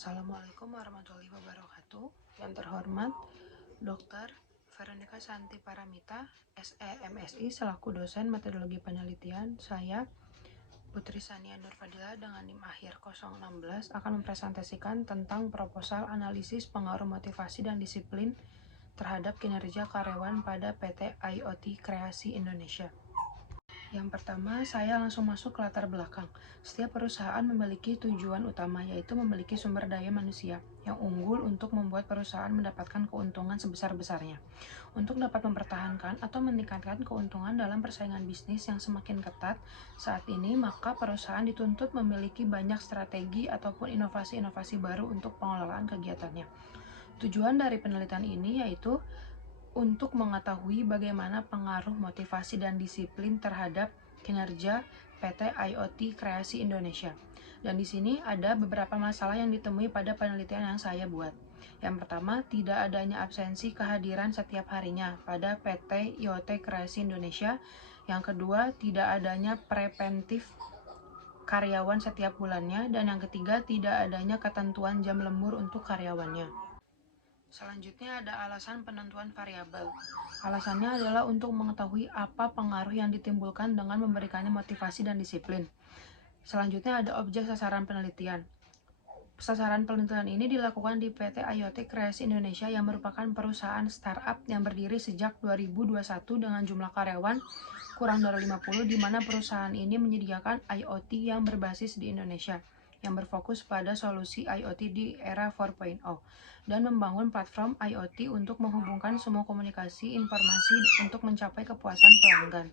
Assalamualaikum warahmatullahi wabarakatuh. Yang terhormat Dr. Veronica Santi Paramita, SEMSI, selaku dosen metodologi penelitian. Saya, Putri Sania Nurfadila dengan NIM akhir 016 akan mempresentasikan tentang proposal analisis pengaruh motivasi dan disiplin terhadap kinerja karyawan pada PT IoT Kreasi Indonesia. Yang pertama, saya langsung masuk ke latar belakang. Setiap perusahaan memiliki tujuan utama, yaitu memiliki sumber daya manusia yang unggul untuk membuat perusahaan mendapatkan keuntungan sebesar-besarnya. Untuk dapat mempertahankan atau meningkatkan keuntungan dalam persaingan bisnis yang semakin ketat saat ini, maka perusahaan dituntut memiliki banyak strategi ataupun inovasi-inovasi baru untuk pengelolaan kegiatannya. Tujuan dari penelitian ini yaitu untuk mengetahui bagaimana pengaruh motivasi dan disiplin terhadap kinerja PT IoT Kreasi Indonesia. Dan di sini ada beberapa masalah yang ditemui pada penelitian yang saya buat. Yang pertama, tidak adanya absensi kehadiran setiap harinya pada PT IoT Kreasi Indonesia. Yang kedua, tidak adanya preventif karyawan setiap bulannya. Dan yang ketiga, tidak adanya ketentuan jam lembur untuk karyawannya. Selanjutnya ada alasan penentuan variabel. Alasannya adalah untuk mengetahui apa pengaruh yang ditimbulkan dengan memberikannya motivasi dan disiplin. Selanjutnya ada objek sasaran penelitian. Sasaran penelitian ini dilakukan di PT IoT Kreasi Indonesia yang merupakan perusahaan startup yang berdiri sejak 2021 dengan jumlah karyawan kurang dari 50, di mana perusahaan ini menyediakan IoT yang berbasis di Indonesia, yang berfokus pada solusi IoT di era 4.0 dan membangun platform IoT untuk menghubungkan semua komunikasi informasi untuk mencapai kepuasan pelanggan.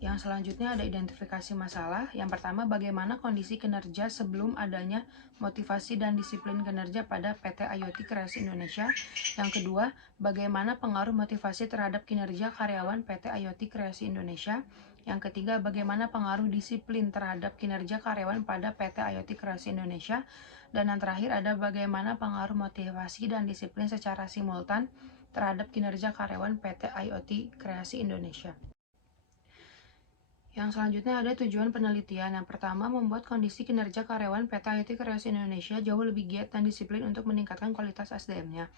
Yang selanjutnya ada identifikasi masalah. Yang pertama, bagaimana kondisi kinerja sebelum adanya motivasi dan disiplin kinerja pada PT IoT Kreasi Indonesia. Yang kedua, bagaimana pengaruh motivasi terhadap kinerja karyawan PT IoT Kreasi Indonesia. Yang ketiga, bagaimana pengaruh disiplin terhadap kinerja karyawan pada PT IoT Kreasi Indonesia. Dan yang terakhir ada bagaimana pengaruh motivasi dan disiplin secara simultan terhadap kinerja karyawan PT IoT Kreasi Indonesia. Yang selanjutnya ada tujuan penelitian. Yang pertama, membuat kondisi kinerja karyawan PT IoT Kreasi Indonesia jauh lebih giat dan disiplin untuk meningkatkan kualitas SDM-nya.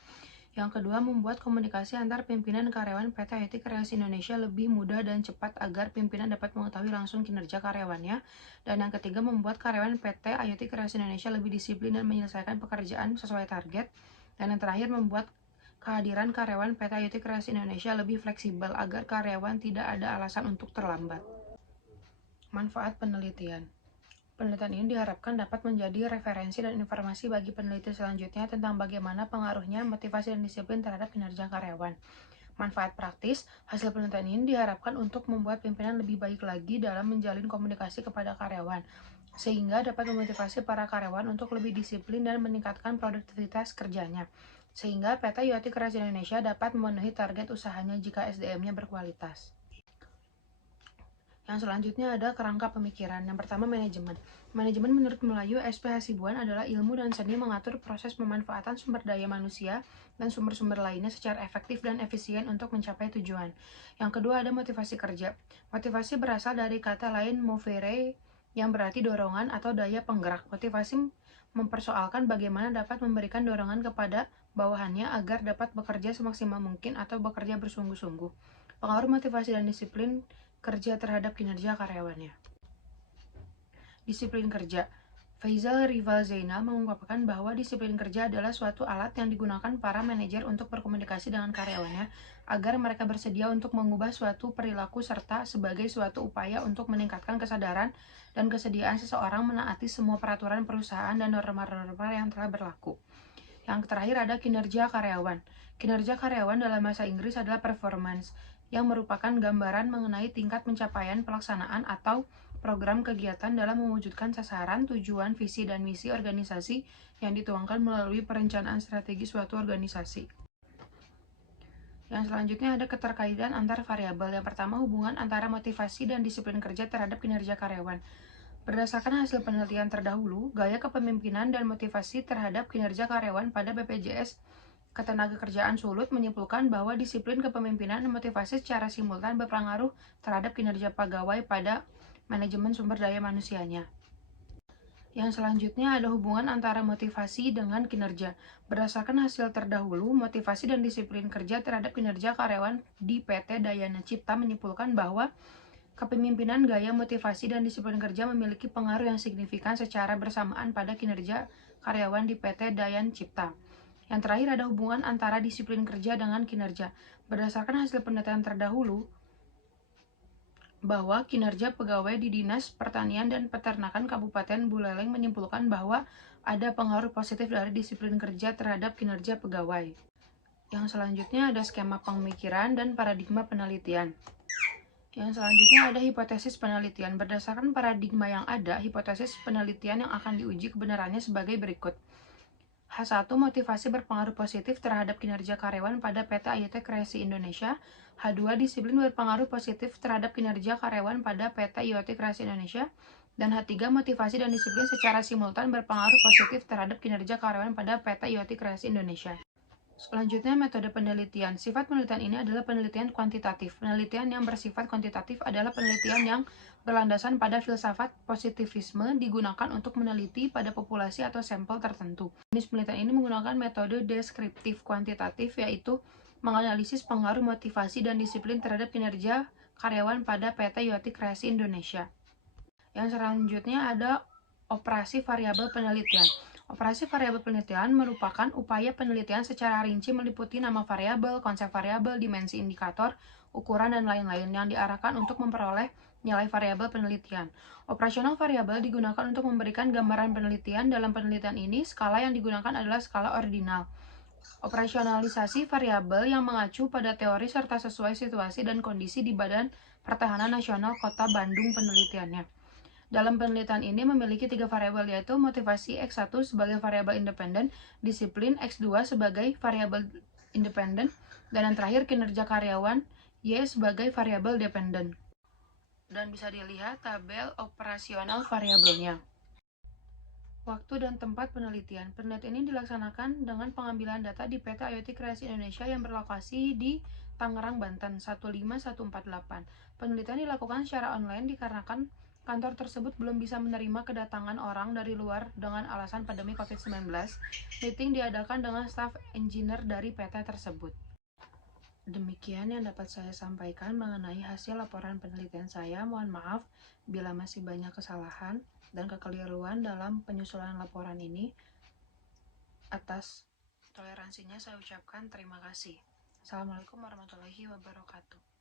Yang kedua, membuat komunikasi antar pimpinan karyawan PT IoT Kreasi Indonesia lebih mudah dan cepat agar pimpinan dapat mengetahui langsung kinerja karyawannya. Dan yang ketiga, membuat karyawan PT IoT Kreasi Indonesia lebih disiplin dan menyelesaikan pekerjaan sesuai target. Dan yang terakhir, membuat kehadiran karyawan PT IoT Kreasi Indonesia lebih fleksibel agar karyawan tidak ada alasan untuk terlambat. Manfaat penelitian. Penelitian ini diharapkan dapat menjadi referensi dan informasi bagi peneliti selanjutnya tentang bagaimana pengaruhnya motivasi dan disiplin terhadap kinerja karyawan. Manfaat praktis, hasil penelitian ini diharapkan untuk membuat pimpinan lebih baik lagi dalam menjalin komunikasi kepada karyawan, sehingga dapat memotivasi para karyawan untuk lebih disiplin dan meningkatkan produktivitas kerjanya, sehingga PT IoT Kreasi Indonesia dapat memenuhi target usahanya jika SDM-nya berkualitas. Yang selanjutnya ada kerangka pemikiran. Yang pertama, manajemen. Manajemen menurut Melayu SP Hasibuan adalah ilmu dan seni mengatur proses pemanfaatan sumber daya manusia dan sumber-sumber lainnya secara efektif dan efisien untuk mencapai tujuan. Yang kedua ada motivasi kerja. Motivasi berasal dari kata lain movere yang berarti dorongan atau daya penggerak. Motivasi mempersoalkan bagaimana dapat memberikan dorongan kepada bawahannya agar dapat bekerja semaksimal mungkin atau bekerja bersungguh-sungguh. Pengaruh motivasi dan disiplin kerja terhadap kinerja karyawannya. Disiplin kerja. Faisal Rival Zainal mengungkapkan bahwa disiplin kerja adalah suatu alat yang digunakan para manajer untuk berkomunikasi dengan karyawannya agar mereka bersedia untuk mengubah suatu perilaku serta sebagai suatu upaya untuk meningkatkan kesadaran dan kesediaan seseorang menaati semua peraturan perusahaan dan norma-norma yang telah berlaku. Yang terakhir ada kinerja karyawan. Kinerja karyawan dalam bahasa Inggris adalah performance, yang merupakan gambaran mengenai tingkat pencapaian pelaksanaan atau program kegiatan dalam mewujudkan sasaran, tujuan, visi, dan misi organisasi yang dituangkan melalui perencanaan strategi suatu organisasi. Yang selanjutnya ada keterkaitan antar variabel. Yang pertama, hubungan antara motivasi dan disiplin kerja terhadap kinerja karyawan. Berdasarkan hasil penelitian terdahulu, gaya kepemimpinan dan motivasi terhadap kinerja karyawan pada BPJS Ketenagakerjaan Sulut menyimpulkan bahwa disiplin kepemimpinan dan motivasi secara simultan berpengaruh terhadap kinerja pegawai pada manajemen sumber daya manusianya. Yang selanjutnya ada hubungan antara motivasi dengan kinerja. Berdasarkan hasil terdahulu, motivasi dan disiplin kerja terhadap kinerja karyawan di PT Dayana Cipta menyimpulkan bahwa kepemimpinan, gaya, motivasi, dan disiplin kerja memiliki pengaruh yang signifikan secara bersamaan pada kinerja karyawan di PT Dayan Cipta. Yang terakhir ada hubungan antara disiplin kerja dengan kinerja. Berdasarkan hasil penelitian terdahulu, bahwa kinerja pegawai di Dinas Pertanian dan Peternakan Kabupaten Buleleng menyimpulkan bahwa ada pengaruh positif dari disiplin kerja terhadap kinerja pegawai. Yang selanjutnya ada skema pemikiran dan paradigma penelitian. Yang selanjutnya ada hipotesis penelitian. Berdasarkan paradigma yang ada, hipotesis penelitian yang akan diuji kebenarannya sebagai berikut. H1. Motivasi berpengaruh positif terhadap kinerja karyawan pada PT AYT Kreasi Indonesia. H2. Disiplin berpengaruh positif terhadap kinerja karyawan pada PT IoT Kreasi Indonesia. Dan H3. Motivasi dan disiplin secara simultan berpengaruh positif terhadap kinerja karyawan pada PT IoT Kreasi Indonesia. Selanjutnya, metode penelitian. Sifat penelitian ini adalah penelitian kuantitatif. Penelitian yang bersifat kuantitatif adalah penelitian yang berlandasan pada filsafat positivisme digunakan untuk meneliti pada populasi atau sampel tertentu. Jenis penelitian ini menggunakan metode deskriptif kuantitatif, yaitu menganalisis pengaruh motivasi dan disiplin terhadap kinerja karyawan pada PT Yoti Kreasi Indonesia. Yang selanjutnya ada operasi variabel penelitian. Operasi variabel penelitian merupakan upaya penelitian secara rinci meliputi nama variabel, konsep variabel, dimensi indikator, ukuran, dan lain-lain yang diarahkan untuk memperoleh nilai variabel penelitian. Operasional variabel digunakan untuk memberikan gambaran penelitian. Dalam penelitian ini, skala yang digunakan adalah skala ordinal. Operasionalisasi variabel yang mengacu pada teori serta sesuai situasi dan kondisi di Badan Pertahanan Nasional Kota Bandung penelitiannya. Dalam penelitian ini memiliki 3 variabel, yaitu motivasi X1 sebagai variabel independen, disiplin X2 sebagai variabel independen, dan yang terakhir kinerja karyawan Y sebagai variabel dependen. Dan bisa dilihat tabel operasional variabelnya. Waktu dan tempat penelitian. Penelitian ini dilaksanakan dengan pengambilan data di PT IoT Kreasi Indonesia yang berlokasi di Tangerang, Banten 15148. Penelitian dilakukan secara online dikarenakan kantor tersebut belum bisa menerima kedatangan orang dari luar dengan alasan pandemi COVID-19. Meeting diadakan dengan staf engineer dari PT tersebut. Demikian yang dapat saya sampaikan mengenai hasil laporan penelitian saya. Mohon maaf bila masih banyak kesalahan dan kekeliruan dalam penyusunan laporan ini. Atas toleransinya saya ucapkan terima kasih. Assalamualaikum warahmatullahi wabarakatuh.